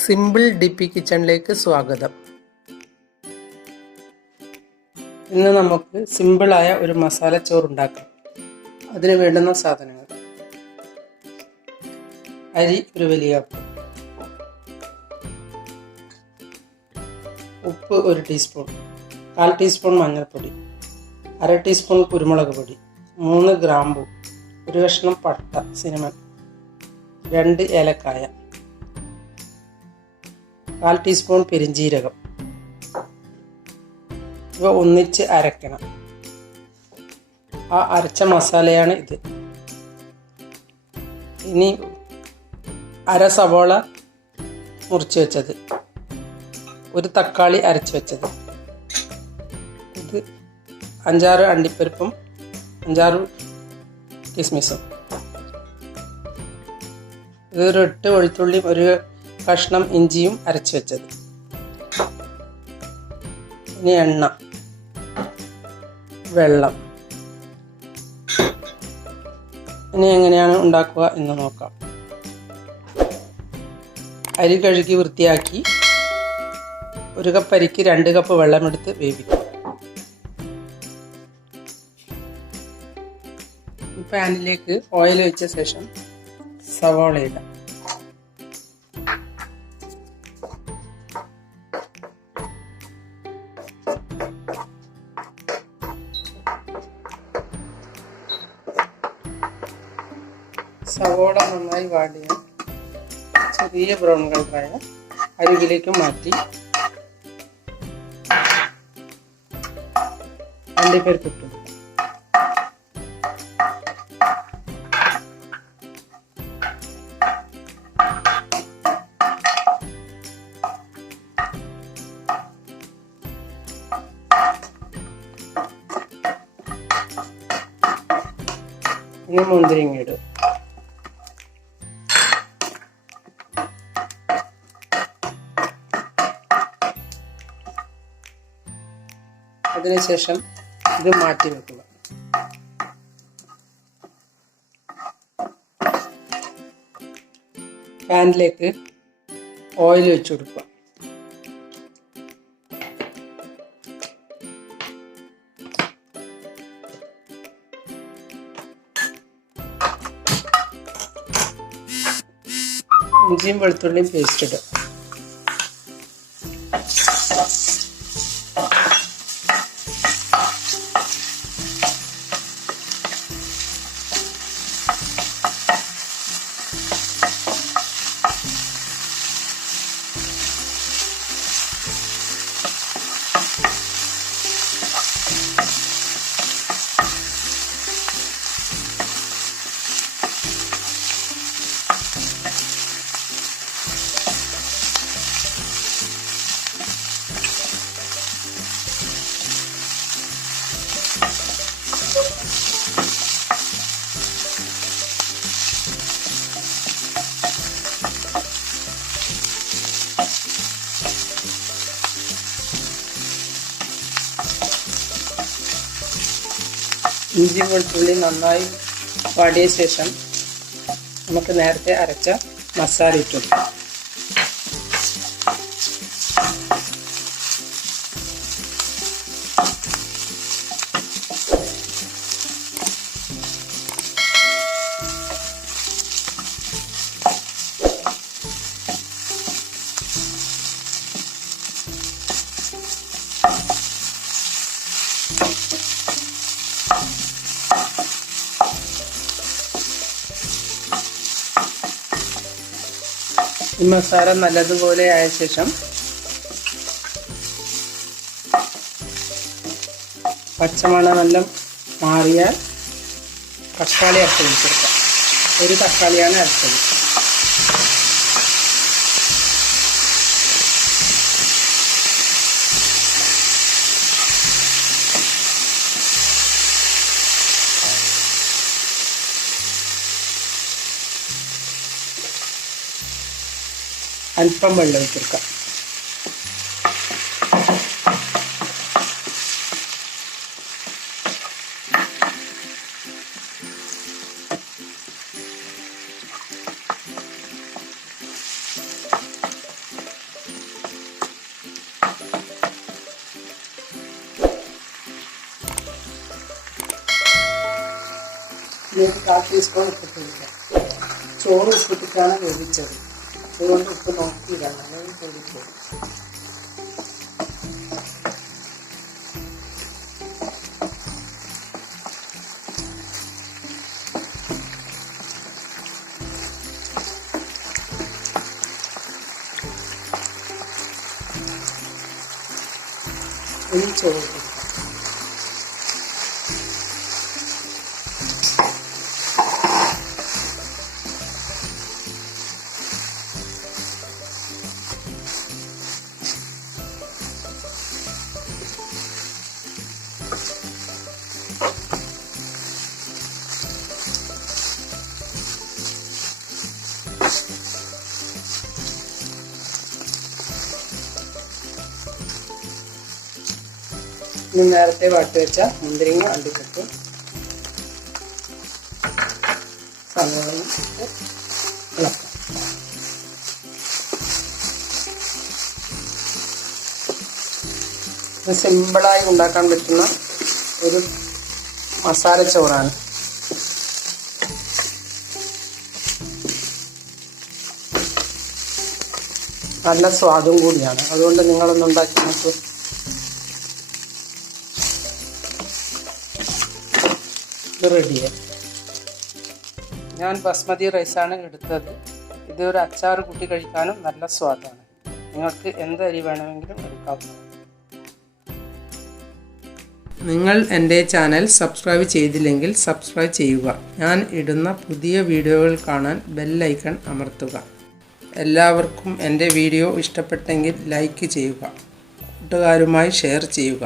Simple ഡിപ്പി കിച്ചണിലേക്ക് സ്വാഗതം. ഇന്ന് നമുക്ക് സിമ്പിളായ ഒരു മസാല ചോറ് ഉണ്ടാക്കാം. അതിന് വേണ്ടുന്ന സാധനങ്ങൾ: അരി ഒരു വലിയ കപ്പ്, ഉപ്പ് 1 ടീസ്പൂൺ, 1/4 ടീസ്പൂൺ മഞ്ഞൾപ്പൊടി, 1/2 ടീസ്പൂൺ കുരുമുളക് പൊടി, 3 ഗ്രാമ്പു, 1 കഷ്ണം പട്ട സിനമൺ, 2 ഏലക്കായ, 1/4 ടീസ്പൂൺ പെരിഞ്ജീരകം. ഇവ ഒന്നിച്ച് അരക്കണം. ആ അരച്ച മസാലയാണ് ഇത്. ഇനി 1/2 സവോള മുറിച്ച് വെച്ചത്, 1 തക്കാളി അരച്ച് വെച്ചത്, ഇത് 5-6 അണ്ടിപ്പരിപ്പും 5-6 കിസ്മിസും, ഇത് 8 വെളുത്തുള്ളിയും 1 കഷ്ണം ഇഞ്ചിയും അരച്ച് വെച്ചത്. ഇനി എണ്ണ, വെള്ളം. ഇനി എങ്ങനെയാണ് ഉണ്ടാക്കുക എന്ന് നോക്കാം. അരി കഴുകി വൃത്തിയാക്കി 1 കപ്പ് അരിക്ക് 2 കപ്പ് വെള്ളമെടുത്ത് വേവിക്കും. പാനിലേക്ക് ഓയിൽ ഒഴിച്ച ശേഷം സവാള ഇടാം. സവോള നന്നായി വാടിയ ചെറിയ ബ്രൗൺ കളറായ അരികിലേക്ക് മാറ്റി അണ്ടിപ്പരിപ്പ് ഇട്ടു. ഇനി മുന്തിരിങ്ങ ഇടും. അതിനുശേഷം ഇത് മാറ്റി വെക്കുക. പാനിലേക്ക് ഓയിൽ ഒഴിച്ചു കൊടുക്കുക. ഇഞ്ചിയും വെളുത്തുള്ളിയും പേസ്റ്റ് ഇടുക. ഇഞ്ചി വെളുത്തുള്ളി നന്നായി വാടിയ ശേഷം നമുക്ക് നേരത്തെ അരച്ച മസാല ഇട്ടു. ഈ മസാല നല്ലതുപോലെ ആയ ശേഷം പച്ചമണമെല്ലാം മാറിയാൽ തക്കാളി അരച്ച് വെച്ചെടുക്കാം. 1 തക്കാളിയാണ് അരച്ചത്. അല്പം വെള്ളം ഒഴിച്ചെടുക്കാം. ഇതിലേക്ക് 1/4 ടീസ്പൂൺ ഉപ്പിട്ടിരിക്കാം. ചോറ് ഉപ്പിട്ടിട്ടാണ് വേവിച്ചത്, അതുകൊണ്ട് ഉപ്പ് നോക്കിയിടാണ്, അല്ലെങ്കിൽ കൂടിപ്പോകും. ഈ ചോറ് നേരത്തെ വാട്ടി വെച്ച മുന്തിരിങ്ങ അണ്ടിപ്പരിപ്പ് സവാളയും ഇളക്കാം. ഇത് സിമ്പിളായി ഉണ്ടാക്കാൻ പറ്റുന്ന ഒരു മസാല ചോറാണ്. നല്ല സ്വാദും കൂടിയാണ്, അതുകൊണ്ട് നിങ്ങളൊന്ന് ഉണ്ടാക്കി നോക്കൂ. ഇത് റെഡിയായി. ഞാൻ ബസ്മതി റൈസാണ് എടുത്തത്. ഇത് ഒരു അച്ചാർ കൂട്ടി കഴിക്കാനും നല്ല സ്വാദാണ്. നിങ്ങൾക്ക് എന്ത് അരി വേണമെങ്കിലും എടുക്കാവുന്നതാണ്. നിങ്ങൾ എൻ്റെ ചാനൽ സബ്സ്ക്രൈബ് ചെയ്തില്ലെങ്കിൽ സബ്സ്ക്രൈബ് ചെയ്യുക. ഞാൻ ഇടുന്ന പുതിയ വീഡിയോകൾ കാണാൻ ബെൽ ഐക്കൺ അമർത്തുക. എല്ലാവർക്കും എൻ്റെ വീഡിയോ ഇഷ്ടപ്പെട്ടെങ്കിൽ ലൈക്ക് ചെയ്യുക, കൂട്ടുകാരുമായി ഷെയർ ചെയ്യുക.